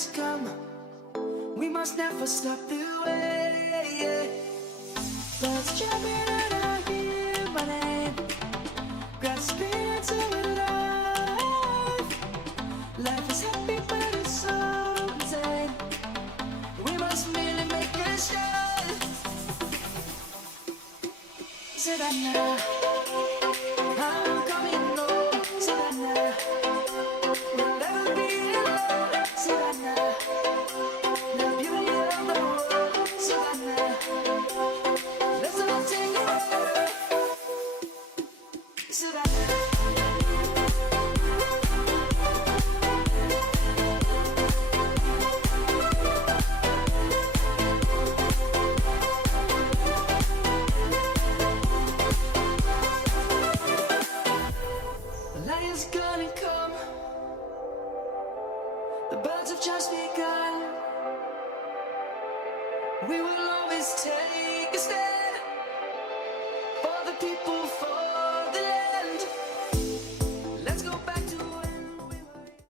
has come. We must never stop the way. Birds jumping and I hear my name, grasping into life. Life is happy but it's so insane. We must merely make a start. Savannah, I'm coming home. Savannah, we'll never be alone. Savannah, the beauty of the world. Savannah, let's all take it over. Savannah. Lion's gonna come. The birds have just begun. We will always take a stand.